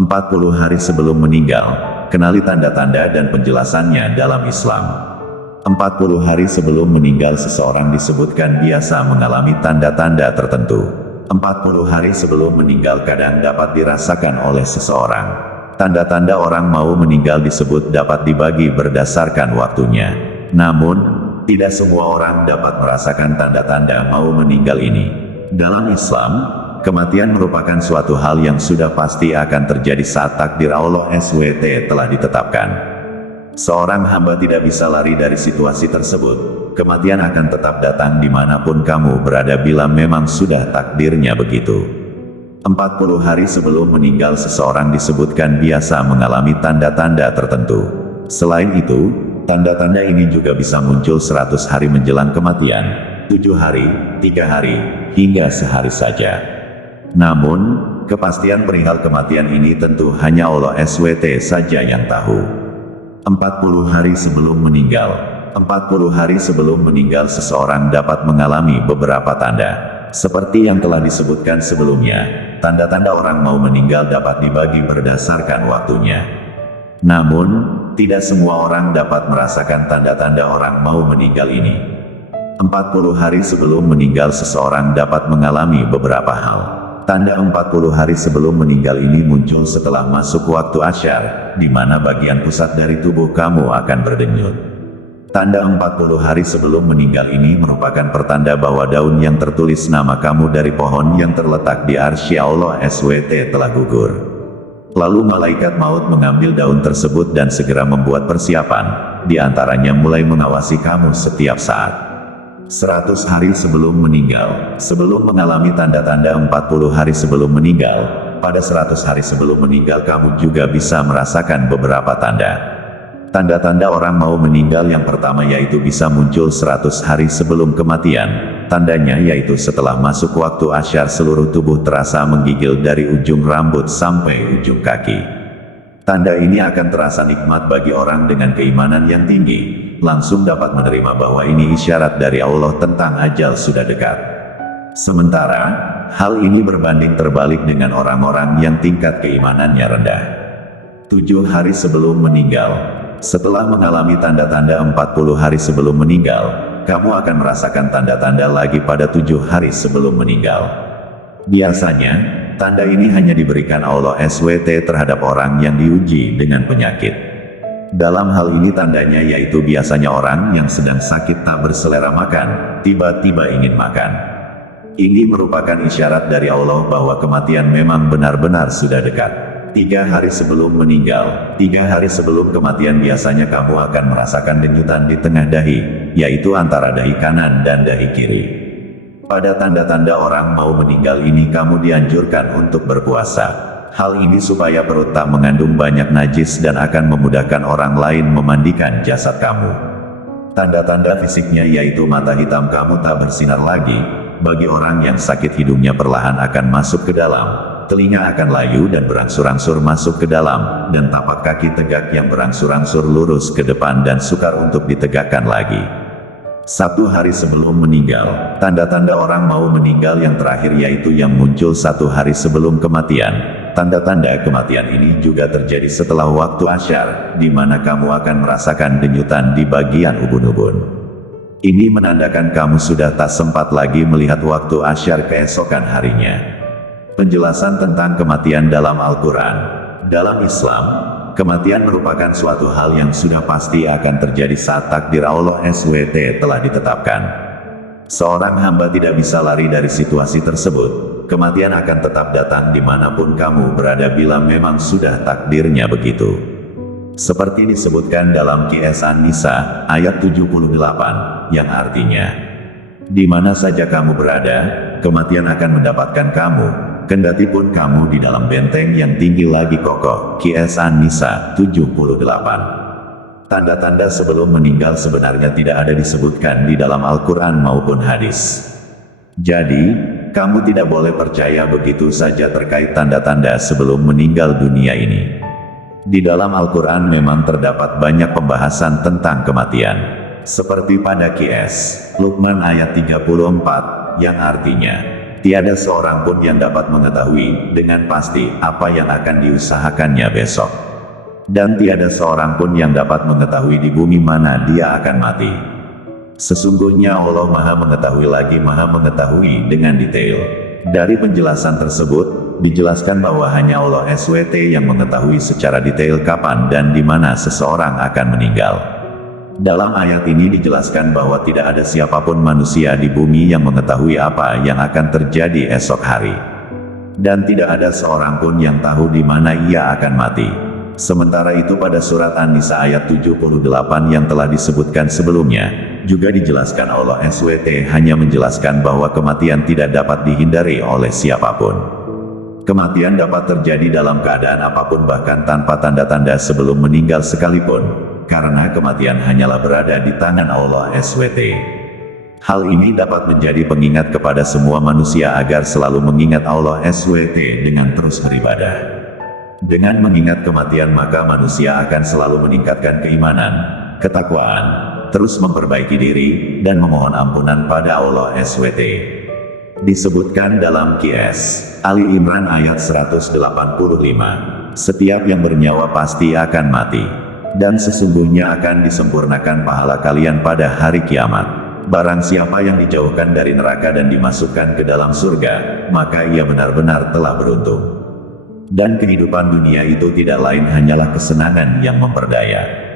40 hari sebelum meninggal, kenali tanda-tanda dan penjelasannya dalam Islam. 40 hari sebelum meninggal seseorang disebutkan biasa mengalami tanda-tanda tertentu. 40 hari sebelum meninggal kadang dapat dirasakan oleh seseorang. Tanda-tanda orang mau meninggal disebut dapat dibagi berdasarkan waktunya. Namun, tidak semua orang dapat merasakan tanda-tanda mau meninggal ini. Dalam Islam, kematian merupakan suatu hal yang sudah pasti akan terjadi saat takdir Allah SWT telah ditetapkan. Seorang hamba tidak bisa lari dari situasi tersebut. Kematian akan tetap datang dimanapun kamu berada bila memang sudah takdirnya begitu. 40 hari sebelum meninggal seseorang disebutkan biasa mengalami tanda-tanda tertentu. Selain itu, tanda-tanda ini juga bisa muncul 100 hari menjelang kematian, 7 hari, 3 hari, hingga sehari saja. Namun, kepastian perihal kematian ini tentu hanya Allah SWT saja yang tahu. 40 hari sebelum meninggal. 40 hari sebelum meninggal seseorang dapat mengalami beberapa tanda. Seperti yang telah disebutkan sebelumnya, tanda-tanda orang mau meninggal dapat dibagi berdasarkan waktunya. Namun, tidak semua orang dapat merasakan tanda-tanda orang mau meninggal ini. 40 hari sebelum meninggal seseorang dapat mengalami beberapa hal. Tanda 40 hari sebelum meninggal ini muncul setelah masuk waktu asyar, di mana bagian pusat dari tubuh kamu akan berdenyut. Tanda 40 hari sebelum meninggal ini merupakan pertanda bahwa daun yang tertulis nama kamu dari pohon yang terletak di arsy Allah SWT telah gugur. Lalu malaikat maut mengambil daun tersebut dan segera membuat persiapan, di antaranya mulai mengawasi kamu setiap saat. 100 hari sebelum meninggal. Sebelum mengalami tanda-tanda 40 hari sebelum meninggal, pada 100 hari sebelum meninggal kamu juga bisa merasakan beberapa tanda. Tanda-tanda orang mau meninggal yang pertama yaitu bisa muncul 100 hari sebelum kematian. Tandanya yaitu setelah masuk waktu asyar seluruh tubuh terasa menggigil dari ujung rambut sampai ujung kaki. Tanda ini akan terasa nikmat bagi orang dengan keimanan yang tinggi. Langsung dapat menerima bahwa ini isyarat dari Allah tentang ajal sudah dekat. Sementara, hal ini berbanding terbalik dengan orang-orang yang tingkat keimanannya rendah. 7 hari sebelum meninggal. Setelah mengalami tanda-tanda 40 hari sebelum meninggal, kamu akan merasakan tanda-tanda lagi pada 7 hari sebelum meninggal. Biasanya, tanda ini hanya diberikan Allah SWT terhadap orang yang diuji dengan penyakit. Dalam hal ini tandanya yaitu biasanya orang yang sedang sakit tak berselera makan, tiba-tiba ingin makan. Ini merupakan isyarat dari Allah bahwa kematian memang benar-benar sudah dekat. 3 hari sebelum meninggal. 3 hari sebelum kematian biasanya kamu akan merasakan denyutan di tengah dahi, yaitu antara dahi kanan dan dahi kiri. Pada tanda-tanda orang mau meninggal ini kamu dianjurkan untuk berpuasa. Hal ini supaya perut tak mengandung banyak najis dan akan memudahkan orang lain memandikan jasad kamu. Tanda-tanda fisiknya yaitu mata hitam kamu tak bersinar lagi. Bagi orang yang sakit hidungnya perlahan akan masuk ke dalam, telinga akan layu dan berangsur-angsur masuk ke dalam, dan tapak kaki tegak yang berangsur-angsur lurus ke depan dan sukar untuk ditegakkan lagi. 1 hari sebelum meninggal. Tanda-tanda orang mau meninggal yang terakhir yaitu yang muncul 1 hari sebelum kematian. Tanda-tanda kematian ini juga terjadi setelah waktu asyar, di mana kamu akan merasakan denyutan di bagian ubun-ubun. Ini menandakan kamu sudah tak sempat lagi melihat waktu asyar keesokan harinya. Penjelasan tentang kematian dalam Al-Quran. Dalam Islam, kematian merupakan suatu hal yang sudah pasti akan terjadi saat takdir Allah SWT telah ditetapkan. Seorang hamba tidak bisa lari dari situasi tersebut. Kematian akan tetap datang dimanapun kamu berada bila memang sudah takdirnya begitu. Seperti disebutkan dalam Qiyas An-Nisa, ayat 78, yang artinya, di mana saja kamu berada, kematian akan mendapatkan kamu, kendati pun kamu di dalam benteng yang tinggi lagi kokoh. Qiyas An-Nisa 78. Tanda-tanda sebelum meninggal sebenarnya tidak ada disebutkan di dalam Al-Quran maupun hadis. Jadi, kamu tidak boleh percaya begitu saja terkait tanda-tanda sebelum meninggal dunia ini. Di dalam Al-Quran memang terdapat banyak pembahasan tentang kematian. Seperti pada Qiyas Luqman ayat 34, yang artinya, tiada seorang pun yang dapat mengetahui dengan pasti apa yang akan diusahakannya besok. Dan tiada seorang pun yang dapat mengetahui di bumi mana dia akan mati. Sesungguhnya Allah Maha Mengetahui lagi Maha Mengetahui dengan detail. Dari penjelasan tersebut, dijelaskan bahwa hanya Allah SWT yang mengetahui secara detail kapan dan di mana seseorang akan meninggal. Dalam ayat ini dijelaskan bahwa tidak ada siapapun manusia di bumi yang mengetahui apa yang akan terjadi esok hari. Dan tidak ada seorang pun yang tahu di mana ia akan mati. Sementara itu pada surat An-Nisa ayat 78 yang telah disebutkan sebelumnya, juga dijelaskan Allah SWT hanya menjelaskan bahwa kematian tidak dapat dihindari oleh siapapun. Kematian dapat terjadi dalam keadaan apapun bahkan tanpa tanda-tanda sebelum meninggal sekalipun. Karena kematian hanyalah berada di tangan Allah SWT. Hal ini dapat menjadi pengingat kepada semua manusia agar selalu mengingat Allah SWT dengan terus beribadah. Dengan mengingat kematian maka manusia akan selalu meningkatkan keimanan, ketakwaan, terus memperbaiki diri, dan memohon ampunan pada Allah SWT. Disebutkan dalam Qs. Ali Imran ayat 185. Setiap yang bernyawa pasti akan mati. Dan sesungguhnya akan disempurnakan pahala kalian pada hari kiamat. Barang siapa yang dijauhkan dari neraka dan dimasukkan ke dalam surga, maka ia benar-benar telah beruntung. Dan kehidupan dunia itu tidak lain hanyalah kesenangan yang memperdaya.